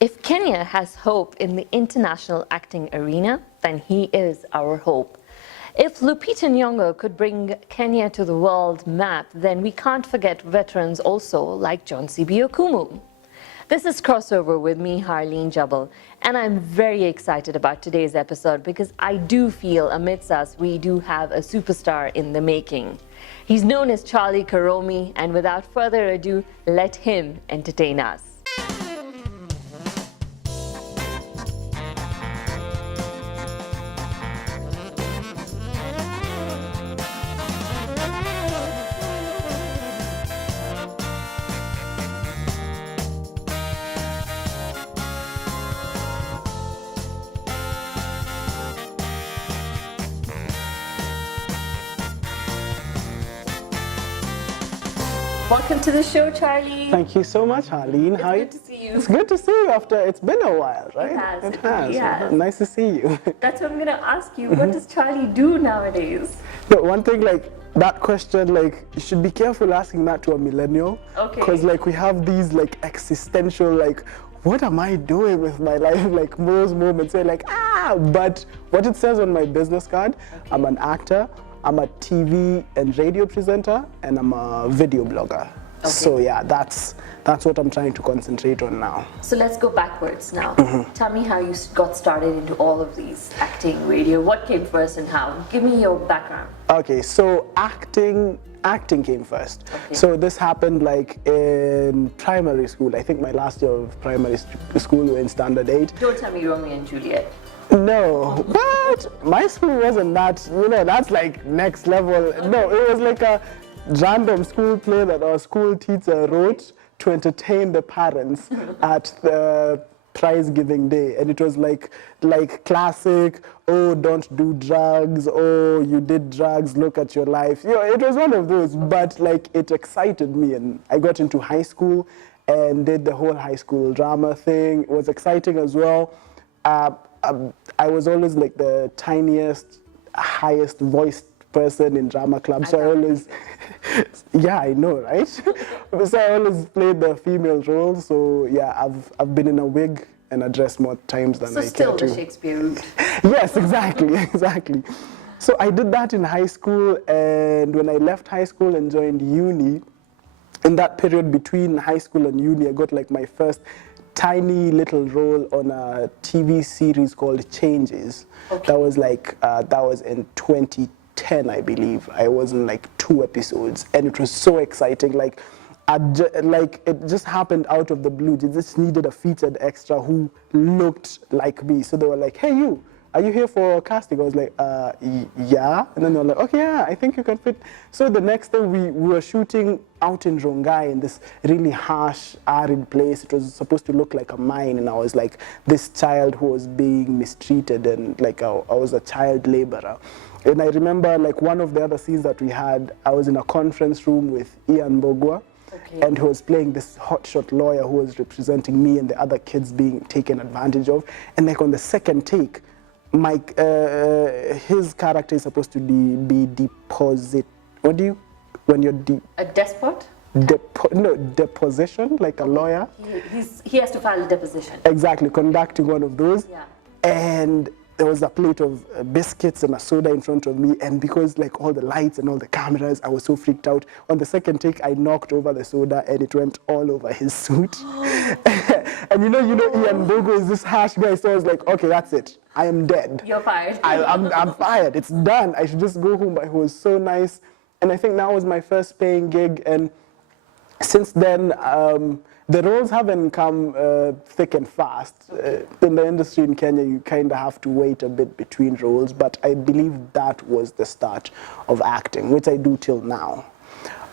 If Kenya has hope in the international acting arena, then he is our hope. If Lupita Nyong'o could bring Kenya to the world map, then we can't forget veterans also like John C.B. Okumu. This is Crossover with me, Harleen Jabbal, and I'm very excited about today's episode because I do feel amidst us we do have a superstar in the making. He's known as Charlie Karimi, and without further ado, let him entertain us. Welcome to the show, Charlie. Thank you so much, Harleen. It's good to see you. It's good to see you after, it's been a while, right? It has. Yeah. Nice to see you. That's what I'm going to ask you. What does Charlie do nowadays? No, one thing, like, that question, like, you should be careful asking that to a millennial. Okay. Because, like, we have these, like, existential, like, what am I doing with my life? Like, most moments, you're like, but what it says on my business card, okay. I'm an actor, I'm a TV and radio presenter, and I'm a video blogger. Okay. So yeah, that's what I'm trying to concentrate on now. So let's go backwards now. Tell me how you got started into all of these, acting, radio. What came first and how? Give me your background. Okay, so acting came first. Okay. So this happened like in primary school. I think my last year of primary school, we were in standard 8. Don't tell me Romeo and Juliet. No, but my school wasn't that, that's like next level. No, it was like a random school play that our school teacher wrote to entertain the parents at the prize giving day. And it was like classic, oh, don't do drugs, oh, you did drugs, look at your life. It was one of those, but like it excited me, and I got into high school and did the whole high school drama thing. It was exciting as well. I was always like the tiniest, highest voiced person in drama club, so I always, yeah, I know, right? So I always played the female role, so yeah, I've been in a wig and a dress more times than I care to. So still the Shakespeare route. Yes, exactly. So I did that in high school, and when I left high school and joined uni, in that period between high school and uni, I got like my first tiny little role on a TV series called Changes. Okay. That was in 2010, I believe. I was in like 2 episodes, and it was so exciting. Like it just happened out of the blue. They just needed a featured extra who looked like me. So they were like, "Hey, are you here for casting?" I was like, yeah. And then they were like, "Okay, yeah, I think you can fit." So the next day we were shooting out in Rongai in this really harsh, arid place. It was supposed to look like a mine, and I was like this child who was being mistreated, and like I was a child laborer. And I remember like one of the other scenes that we had, I was in a conference room with Ian Bogwa. Okay. And he was playing this hotshot lawyer who was representing me and the other kids being taken advantage of. And like on the second take, his character is supposed to be deposit. What do you, when you're a despot? Deposition, like a lawyer. He has to file a deposition. Exactly, conducting one of those. Yeah. And there was a plate of biscuits and a soda in front of me, and because like all the lights and all the cameras, I was so freaked out. On the second take, I knocked over the soda and it went all over his suit. And Ian Bogo is this harsh guy, so I was like, okay, that's it. I am dead. You're fired. I'm fired. It's done. I should just go home. But he was so nice. And I think that was my first paying gig. And since then, the roles haven't come thick and fast. In the industry in Kenya, you kind of have to wait a bit between roles, but I believe that was the start of acting, which I do till now.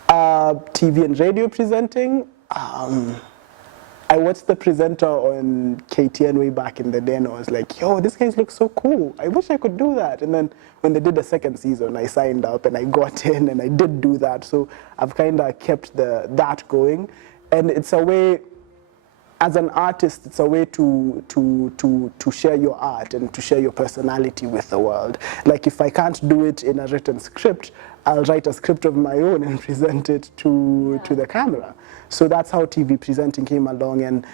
TV and radio presenting, I watched the presenter on KTN way back in the day, and I was like, yo, this guy looks so cool. I wish I could do that. And then when they did the second season, I signed up and I got in and I did do that. So I've kind of kept that going. And it's a way, as an artist, it's a way to share your art and to share your personality with the world. Like if I can't do it in a written script, I'll write a script of my own and present it to the camera. So that's how TV presenting came along. And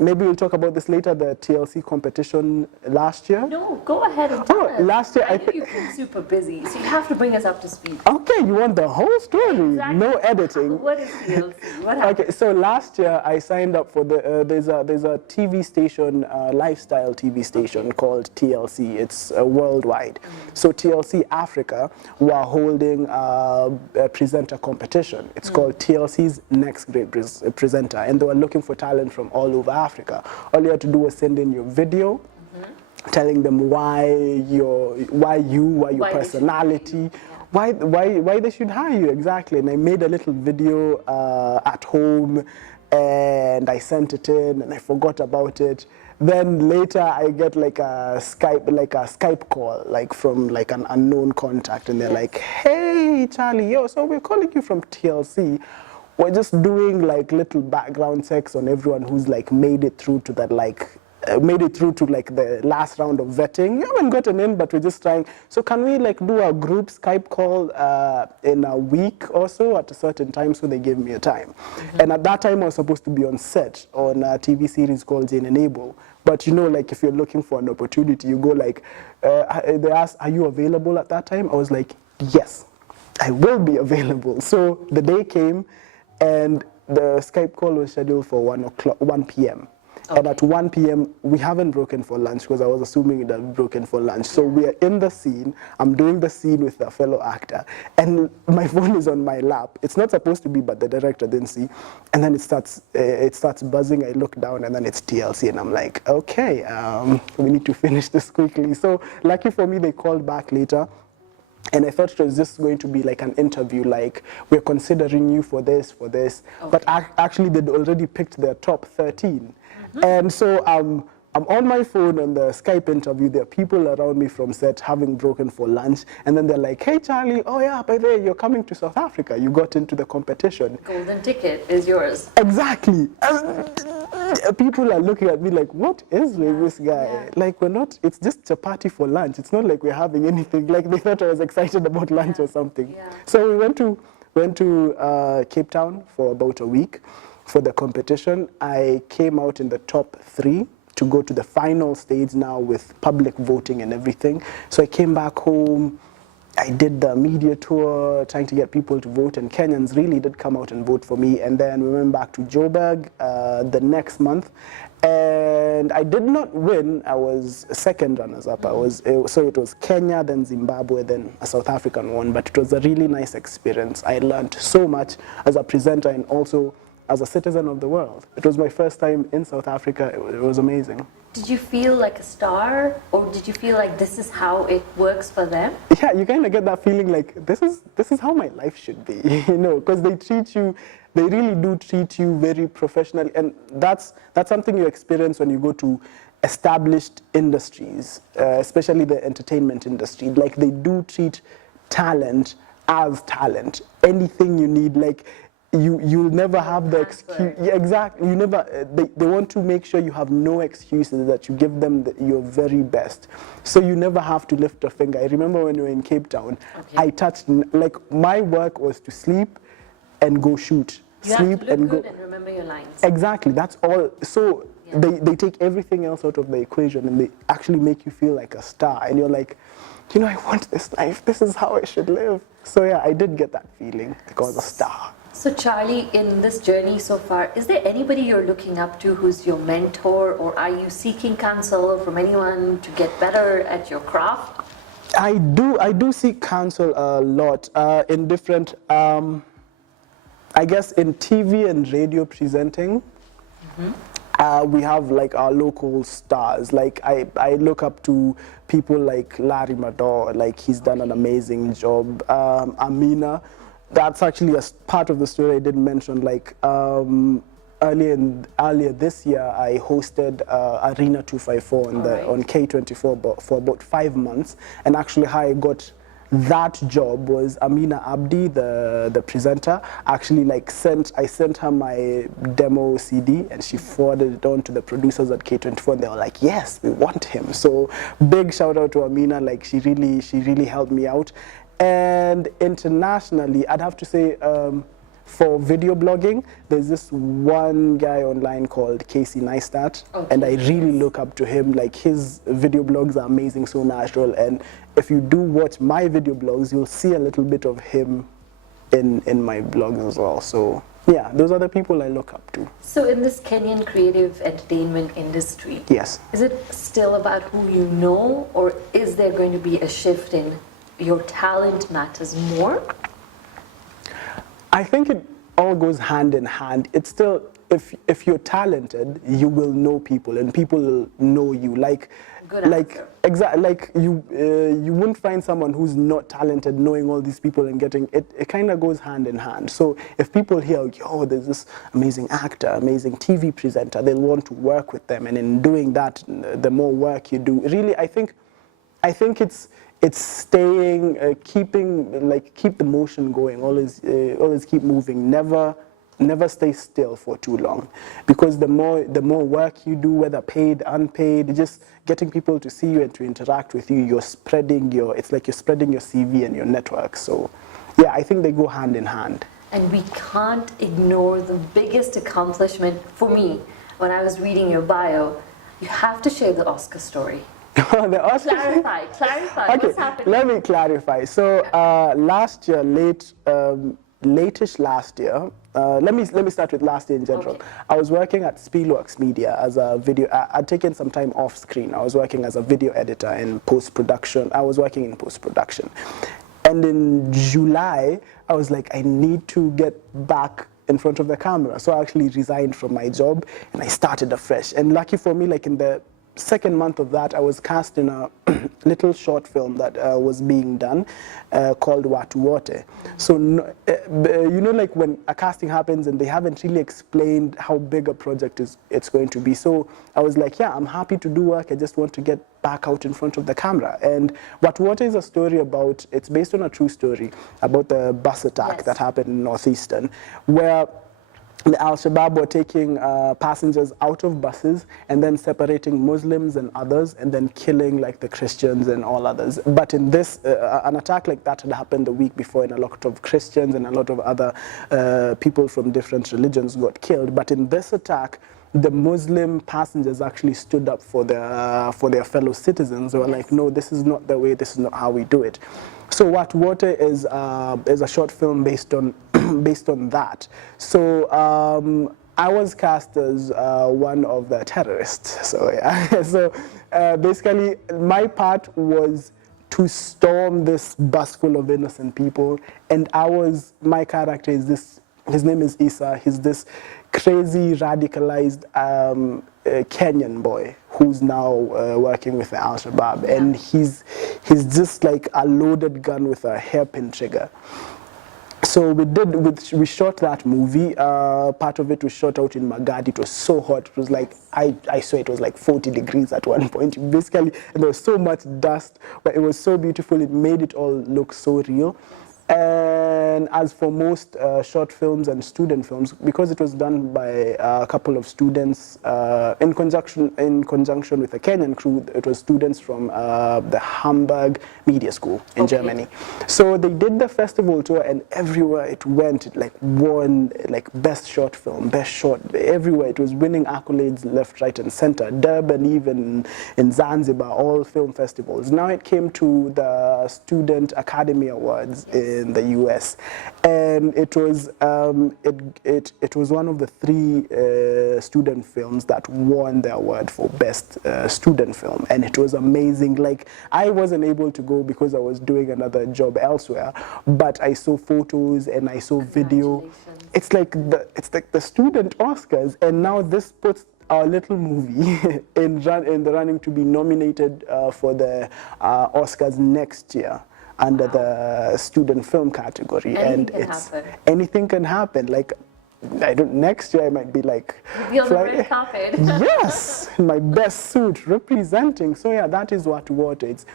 maybe we'll talk about this later, the TLC competition last year. No, go ahead and tell us. Last year I know you've been super busy, so you have to bring us up to speed. Okay, you want the whole story, Exactly. no editing. What is TLC? What happened? Okay, so last year I signed up for the, there's a TV station, lifestyle TV station called TLC. It's worldwide. So TLC Africa were holding a presenter competition. It's called TLC's Next Great Presenter, and they were looking for talent from all over Africa. All you had to do was send in your video, telling them why your personality, why they should hire you exactly. And I made a little video at home, and I sent it in, and I forgot about it. Then later I get like a Skype call, like from like an unknown contact, and they're like, "Hey Charlie, yo, so we're calling you from TLC. We're just doing like little background checks on everyone who's like made it through to that the last round of vetting. You haven't gotten in, but we're just trying. So can we like do a group Skype call in a week or so at a certain time?" So they gave me a time. And at that time I was supposed to be on set on a TV series called Jane and Abel. But you know, like if you're looking for an opportunity, you go like, they asked, "Are you available at that time?" I was like, "Yes, I will be available." So the day came, and the Skype call was scheduled for 1 p.m. And at 1 p.m., we haven't broken for lunch, because I was assuming it had broken for lunch. So we are in the scene. I'm doing the scene with a fellow actor, and my phone is on my lap. It's not supposed to be, but the director didn't see. And then it starts buzzing. I look down, and then it's TLC, and I'm like, okay, we need to finish this quickly. So lucky for me, they called back later. And I thought it was just going to be like an interview, like, "We're considering you for this. But actually, they'd already picked their top 13. And so I'm on my phone on the Skype interview. There are people around me from set having broken for lunch. And then they're like, "Hey, Charlie, oh yeah, by the way, you're coming to South Africa. You got into the competition. Golden ticket is yours." Exactly. People are looking at me like, "What is with this guy?" Like, it's just a party for lunch. It's not like we're having anything. Like, they thought I was excited about lunch or something. So we went to Cape Town for about a week for the competition. I came out in the top 3 to go to the final stage now with public voting and everything. So I came back home. I did the media tour, trying to get people to vote, and Kenyans really did come out and vote for me. And then we went back to Joburg the next month, and I did not win. I was second runners-up. So it was Kenya, then Zimbabwe, then a South African one. But it was a really nice experience. I learned so much as a presenter and also as a citizen of the world. It was my first time in South Africa. It was amazing. Did you feel like a star, or did you feel like this is how it works for them? Yeah, you kind of get that feeling like this is how my life should be, you know, because they really do treat you very professionally, and that's something you experience when you go to established industries, especially the entertainment industry. Like, they do treat talent as talent. Anything you need, like, you'll never have the excuse. Yeah, exactly. You never. They want to make sure you have no excuses, that you give them your very best. So you never have to lift a finger. I remember when we were in Cape Town, I touched, like, my work was to sleep and go shoot. You sleep have to look and good go. and remember your lines. Exactly. That's all. So they take everything else out of the equation, and they actually make you feel like a star. And you're like, you know, I want this life. This is how I should live. So yeah, I did get that feeling, like I was a star. So Charlie, in this journey so far, is there anybody you're looking up to who's your mentor, or are you seeking counsel from anyone to get better at your craft? I do seek counsel a lot in different, I guess in TV and radio presenting. We have like our local stars. Like I look up to people like Larry Mador. Like, he's done an amazing job. Amina. That's actually a part of the story I didn't mention. Like, earlier this year, I hosted Arena 254 on K24 for about 5 months. And actually, how I got that job was Amina Abdi, the presenter, actually I sent her my demo CD, and she forwarded it on to the producers at K24, and they were like, yes, we want him. So big shout out to Amina. Like, she really helped me out. And internationally, I'd have to say for video blogging, there's this one guy online called Casey Neistat, and I really look up to him. Like, his video blogs are amazing, so natural, and if you do watch my video blogs, you'll see a little bit of him in my blogs as well. So yeah, those are the people I look up to. So in this Kenyan creative entertainment industry, yes, is it still about who you know, or is there going to be a shift in your talent matters more? I think it all goes hand in hand. It's still, if you're talented, you will know people, and people will know you. Exactly. Like you wouldn't find someone who's not talented knowing all these people and getting it. It kind of goes hand in hand. So if people hear, yo, there's this amazing actor, amazing TV presenter, they'll want to work with them. And in doing that, the more work you do, really, I think it's staying, keep the motion going. Always keep moving. Never stay still for too long, because the more work you do, whether paid, unpaid, just getting people to see you and to interact with you, it's like you're spreading your CV and your network. So yeah, I think they go hand in hand. And we can't ignore the biggest accomplishment for me. When I was reading your bio, you have to share the Oscar story. The Oscar clarify. Okay, what's happening? Let me clarify. So last year, late-ish last year, let me start with last year in general. Okay. I was working at Spielworks Media as a video. I'd taken some time off screen. I was working as a video editor in post-production. I was working in post-production. And in July, I was like, I need to get back in front of the camera. So I actually resigned from my job and I started afresh. And lucky for me, like in the second month of that, I was cast in a little short film that was being done called Watu Wote. So, you know, like when a casting happens and they haven't really explained how big a project it's going to be. So I was like, yeah, I'm happy to do work. I just want to get back out in front of the camera. And Watu Wote is a story about, it's based on a true story about the bus attack that happened in Northeastern, where the Al-Shabaab were taking passengers out of buses and then separating Muslims and others and then killing like the Christians and all others. But in this, an attack like that had happened the week before, and a lot of Christians and a lot of other people from different religions got killed. But in this attack, the Muslim passengers actually stood up for their fellow citizens. They were like, no, this is not the way, this is not how we do it. So Watu Wote is a short film based on that. So I was cast as one of the terrorists. So yeah, so basically my part was to storm this bus full of innocent people, and my character is this. His name is Issa. He's this crazy, radicalized Kenyan boy who's now working with the Al-Shabaab, and he's just like a loaded gun with a hairpin trigger. So we shot that movie. Part of it was shot out in Magadi. It was so hot. It was like, I saw it was like 40 degrees at one point. Basically, and there was so much dust, but it was so beautiful. It made it all look so real. And as for most short films and student films, because it was done by a couple of students in conjunction with a Kenyan crew, it was students from the Hamburg Media School in Germany. So they did the festival tour, and everywhere it went, it like won like best short film, best short, everywhere. It was winning accolades left, right, and center. Durban, even in Zanzibar, all film festivals. Now it came to the Student Academy Awards in the US, and it was one of the 3 student films that won the award for best student film, and it was amazing. Like, I wasn't able to go because I was doing another job elsewhere, but I saw photos and I saw video. It's like the student Oscars, and now this puts our little movie in the running to be nominated for the Oscars next year under the student film category. Anything can happen. Like, next year I might be like, you'll be on the red carpet. Yes, in my best suit representing. So yeah, that is Watu Wote. It's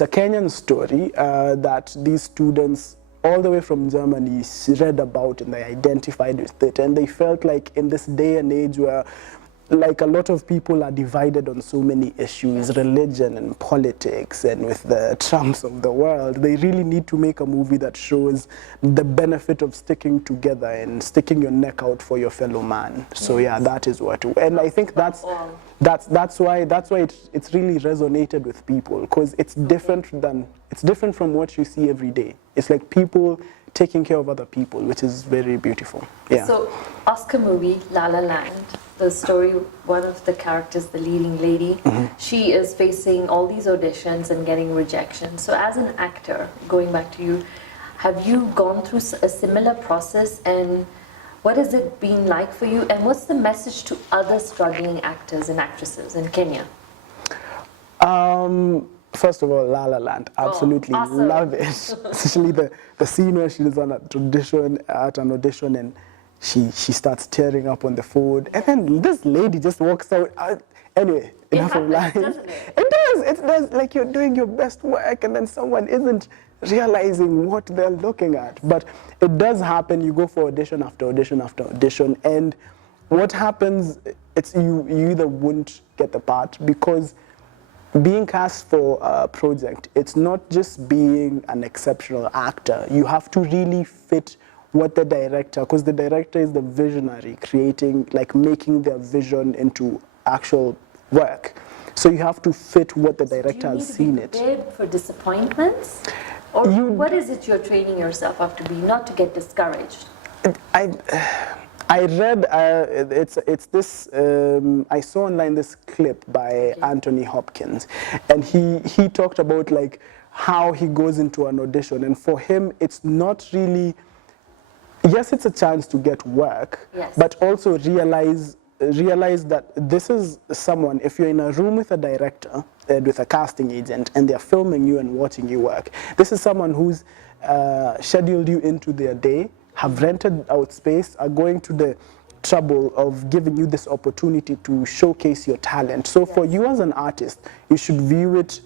a Kenyan story that these students all the way from Germany read about, and they identified with it, and they felt like in this day and age where like a lot of people are divided on so many issues, religion and politics, and with the Trumps of the world, they really need to make a movie that shows the benefit of sticking together and sticking your neck out for your fellow man. So yeah, that is what, and I think that's why it's really resonated with people, because it's different from what you see every day. It's like people taking care of other people, which is very beautiful. Yeah. So, Oscar movie, La La Land, the story, one of the characters, the leading lady, she is facing all these auditions and getting rejection. So as an actor, going back to you, have you gone through a similar process, and what has it been like for you, and what's the message to other struggling actors and actresses in Kenya? First of all, La La Land, absolutely awesome. Love it. Especially the scene where she is on at an audition, and she starts tearing up on the food, and then this lady just walks out. Anyway, enough of lying. It does. Like, you're doing your best work, and then someone isn't realizing what they're looking at. But it does happen. You go for audition after audition after audition, and what happens? It's you either won't get the part, because being cast for a project, it's not just being an exceptional actor. You have to really fit what the director, because the director is the visionary, making their vision into actual work. So you have to fit what the director has seen it. Do you need to be prepared for disappointments? Or what is it you're training yourself up to be, not to get discouraged? I read, I saw online this clip by Anthony Hopkins, and he talked about like how he goes into an audition, and for him it's not really, yes, it's a chance to get work, but also realize that this is someone, if you're in a room with a director, with a casting agent, and they're filming you and watching you work, this is someone who's scheduled you into their day, have rented out space, are going to the trouble of giving you this opportunity to showcase your talent. So for you as an artist, you should view it,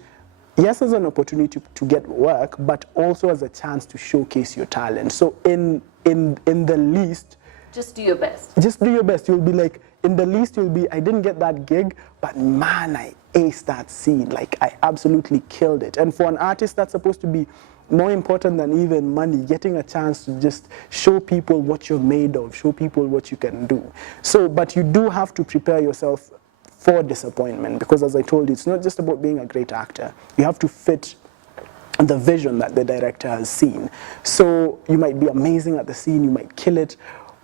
yes, as an opportunity to get work, but also as a chance to showcase your talent. So in the least, just do your best. Just do your best. You'll be like, in the least, you'll be, I didn't get that gig, but man, I aced that scene. Like, I absolutely killed it. And for an artist, that's supposed to be more important than even money, getting a chance to just show people what you're made of, show people what you can do. So, but you do have to prepare yourself for disappointment, because as I told you, it's not just about being a great actor. You have to fit the vision that the director has seen. So you might be amazing at the scene, you might kill it,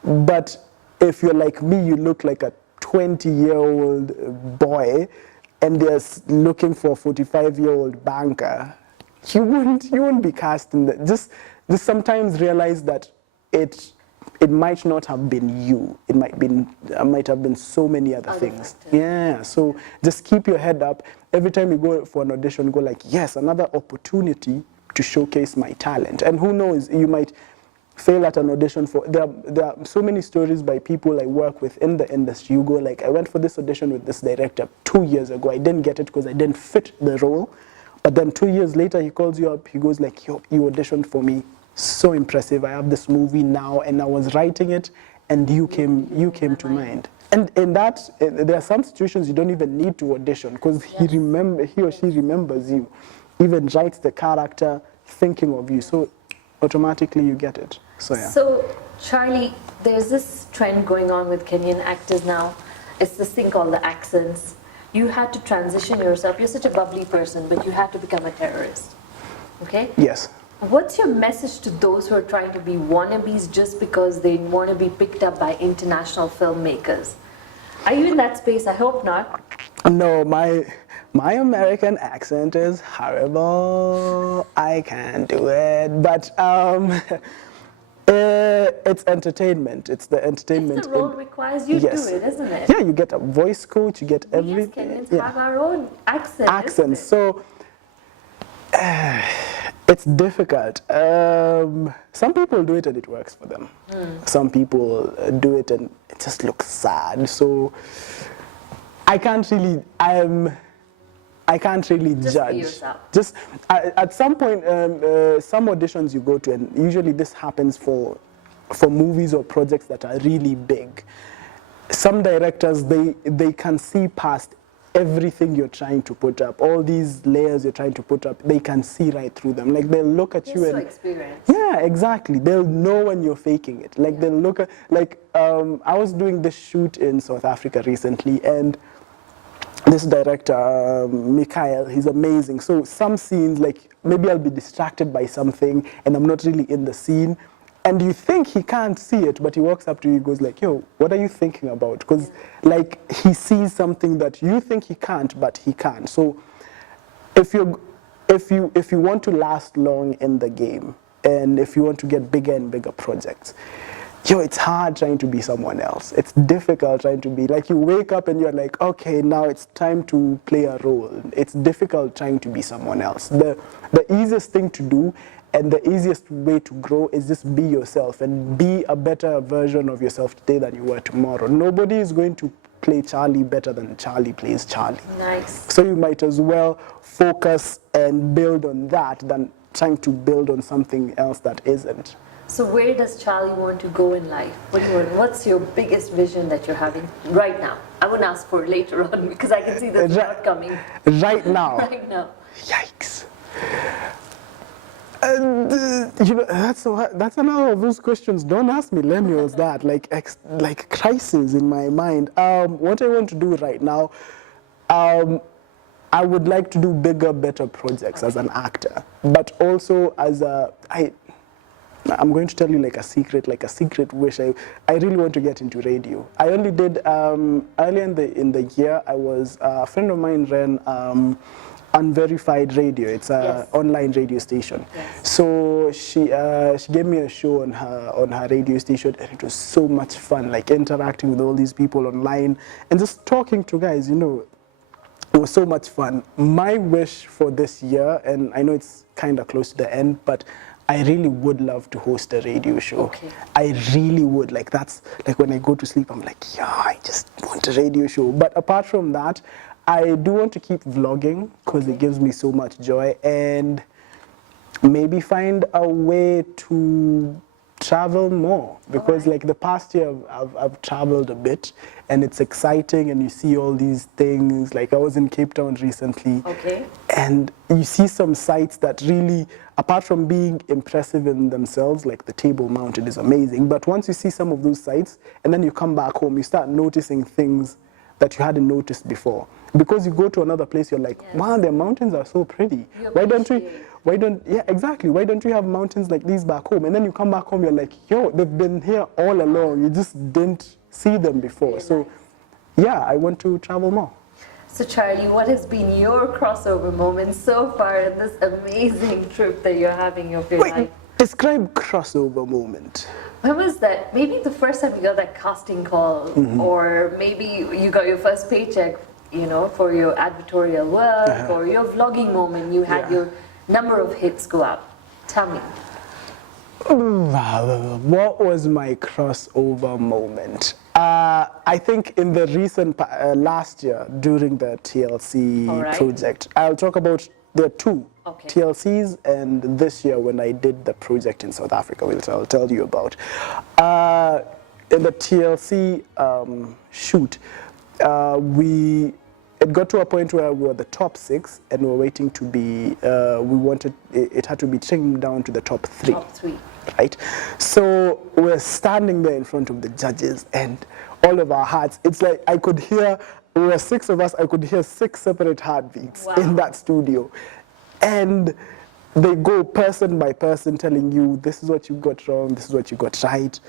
but if you're like me, you look like a 20-year-old boy, and they're looking for a 45-year-old banker, you wouldn't be cast in that. Just sometimes realize that it might not have been you. It might have been so many other things. Factors. Yeah. So just keep your head up. Every time you go for an audition, go like, yes, another opportunity to showcase my talent. And who knows, you might fail at an audition for. There are so many stories by people I work with in the industry. You go like, I went for this audition with this director 2 years ago. I didn't get it because I didn't fit the role. But then 2 years later, he calls you up. He goes like, you auditioned for me. So impressive. I have this movie now, and I was writing it, and you came to mind. And in that, there are some situations you don't even need to audition, because he or she remembers you, even writes the character thinking of you. So automatically you get it. So yeah. So Charlie, there's this trend going on with Kenyan actors now. It's this thing called the accents. You had to transition yourself. You're such a bubbly person, but you had to become a terrorist. Okay? Yes. What's your message to those who are trying to be wannabes just because they want to be picked up by international filmmakers? Are you in that space? I hope not. No, my American accent is horrible. I can't do it. But it's entertainment. It's the entertainment. If the role requires you to do it, isn't it? Yeah, you get a voice coach, you get everything. Yes, Kenyans have our own accent. So it's difficult. Some people do it and it works for them. Some people do it and it just looks sad. So I can't really judge. Be yourself. Just at some point, some auditions you go to, and usually this happens for movies or projects that are really big. some directors, they can see past everything you're trying to put up, all these layers you're trying to put up, they can see right through them. Like they'll look at you and experience. yeah, exactly. They'll know when you're faking it. Like they'll look at, like I was doing this shoot in South Africa recently, and this director, Mikhail, he's amazing. So some scenes, like maybe I'll be distracted by something and I'm not really in the scene. And you think he can't see it, but he walks up to you and goes like, yo, what are you thinking about? Because like he sees something that you think he can't, but he can. So if you want to last long in the game, and if you want to get bigger and bigger projects, yo, it's hard trying to be someone else. It's difficult trying to be, like you wake up and you're like, okay, now it's time to play a role. It's difficult trying to be someone else. The easiest thing to do and the easiest way to grow is just be yourself and be a better version of yourself today than you were tomorrow. Nobody is going to play Charlie better than Charlie plays Charlie. Nice. So you might as well focus and build on that than trying to build on something else that isn't. So where does Charlie want to go in life? What's your biggest vision that you're having right now? I wouldn't ask for it later on because I can see the not coming. Right now? Right now. Yikes. And you know, that's another of those questions. Don't ask millennials that, like crisis in my mind. What I want to do right now, I would like to do bigger, better projects as an actor, but also as I'm going to tell you like a secret wish. I really want to get into radio. I only did earlier in the year. I was a friend of mine ran Unverified Radio. It's an online radio station. Yes. So she gave me a show on her radio station, and it was so much fun, like interacting with all these people online and just talking to guys. You know, it was so much fun. My wish for this year, and I know it's kind of close to the end, but I really would love to host a radio show. Okay. I really would. Like that's like when I go to sleep, I'm like, yeah, I just want a radio show. But apart from that, I do want to keep vlogging because it gives me so much joy, and maybe find a way to travel more, because like the past year I've traveled a bit and it's exciting, and you see all these things. Like I was in Cape Town recently, and you see some sites that really, apart from being impressive in themselves, like the Table Mountain is amazing, but once you see some of those sites and then you come back home, you start noticing things that you hadn't noticed before. Because you go to another place, you're like, wow, their mountains are so pretty. Why don't we have mountains like these back home? And then you come back home, you're like, yo, they've been here all along. You just didn't see them before. So yeah, I want to travel more. So Charlie, what has been your crossover moment so far in this amazing trip that you're having of your life? Describe crossover moment. When was that? Maybe the first time you got that casting call, or maybe you got your first paycheck, you know, for your advertorial work, or your vlogging moment, you had your number of hits go up. Tell me. What was my crossover moment? I think in the recent last year during the TLC project, I'll talk about the two TLCs, and this year when I did the project in South Africa, which I'll tell you about. In the TLC shoot, it got to a point where we were the top 6 and we were waiting to be, it had to be trimmed down to the top 3. Top 3. Right? So we're standing there in front of the judges, and all of our hearts, it's like I could hear, there were 6 of us, I could hear 6 separate heartbeats in that studio. And they go person by person telling you, this is what you got wrong, this is what you got right.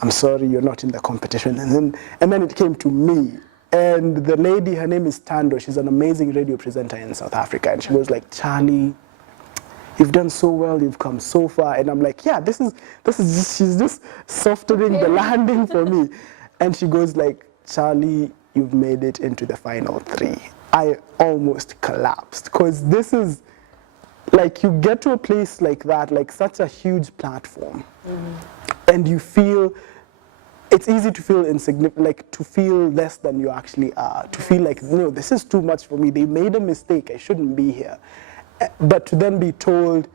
I'm sorry, you're not in the competition. And then it came to me. And the lady, her name is Tando, she's an amazing radio presenter in South Africa. And she was like, Charlie, you've done so well, you've come so far. And I'm like, yeah, this is just, she's just softening the landing for me. And she goes like, Charlie, you've made it into the final 3. I almost collapsed, because this is, like, you get to a place like that, like such a huge platform, and you feel, it's easy to feel insignificant, like to feel less than you actually are, to feel like, no, this is too much for me, they made a mistake, I shouldn't be here. But to then be told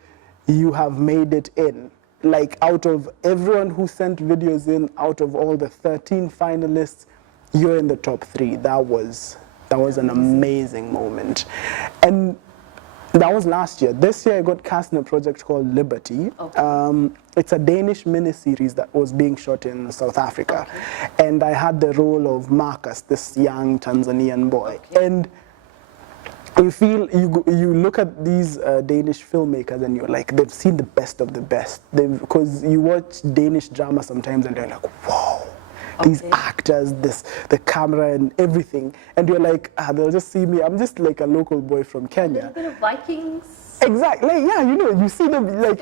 you have made it in, like out of everyone who sent videos in, out of all the 13 finalists, you're in the top 3. That was an amazing moment. And that was last year. This year I got cast in a project called Liberty. Okay. It's a Danish miniseries that was being shot in South Africa. Okay. And I had the role of Marcus, this young Tanzanian boy. Okay. And you look at these Danish filmmakers and you're like, they've seen the best of the best. Because you watch Danish drama sometimes and they're like, whoa. These actors, the camera and everything, and you're like, they'll just see me. I'm just like a local boy from Kenya. A little bit of Vikings. Exactly. Like, yeah, you see them like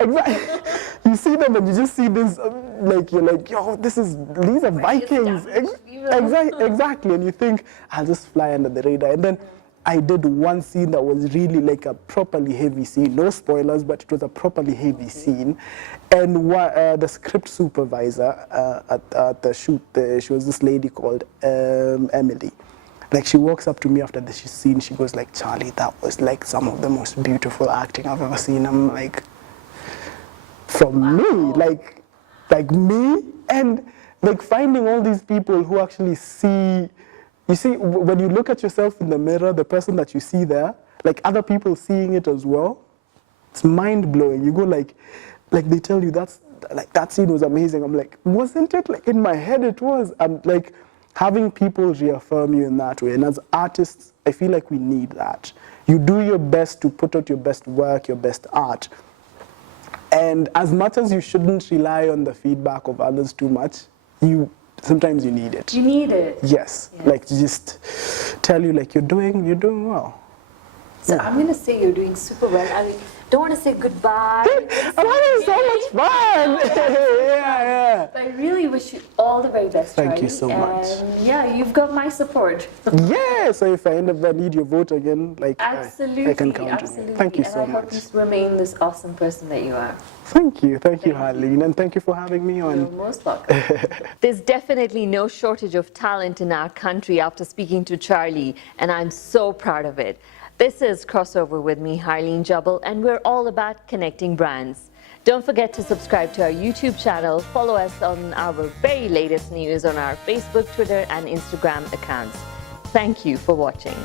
exactly. You see them and you just see this like you're like, yo, these are Vikings. Exactly. And you think I'll just fly under the radar. And then I did one scene that was really like a properly heavy scene. No spoilers, but it was a properly heavy scene. And the script supervisor at the shoot, she was this lady called Emily. Like, she walks up to me after the scene, she goes like, Charlie, that was like some of the most beautiful acting I've ever seen. I'm like, from me, like me, and like finding all these people who actually see. You see, when you look at yourself in the mirror, the person that you see there, like other people seeing it as well, it's mind-blowing. You go like they tell you that scene was amazing. I'm like, wasn't it? Like in my head it was. I'm like, having people reaffirm you in that way. And as artists, I feel like we need that. You do your best to put out your best work, your best art. And as much as you shouldn't rely on the feedback of others too much, sometimes you need it. You need it. Yes. Like, just tell you like you're doing well. So I'm going to say you're doing super well. I don't want to say goodbye. I'm having so much fun. yeah. I really wish you all the very best, Thank you so much. And yeah, you've got my support. Yeah, so if I need your vote again, like absolutely, I can count on you. Thank you so much. And I hope you remain this awesome person that you are. Thank you, Harleen, and thank you for having me on. You're most welcome. There's definitely no shortage of talent in our country after speaking to Charlie, and I'm so proud of it. This is Crossover with me, Harleen Jabbal, and we're all about connecting brands. Don't forget to subscribe to our YouTube channel, follow us on our very latest news on our Facebook, Twitter, and Instagram accounts. Thank you for watching.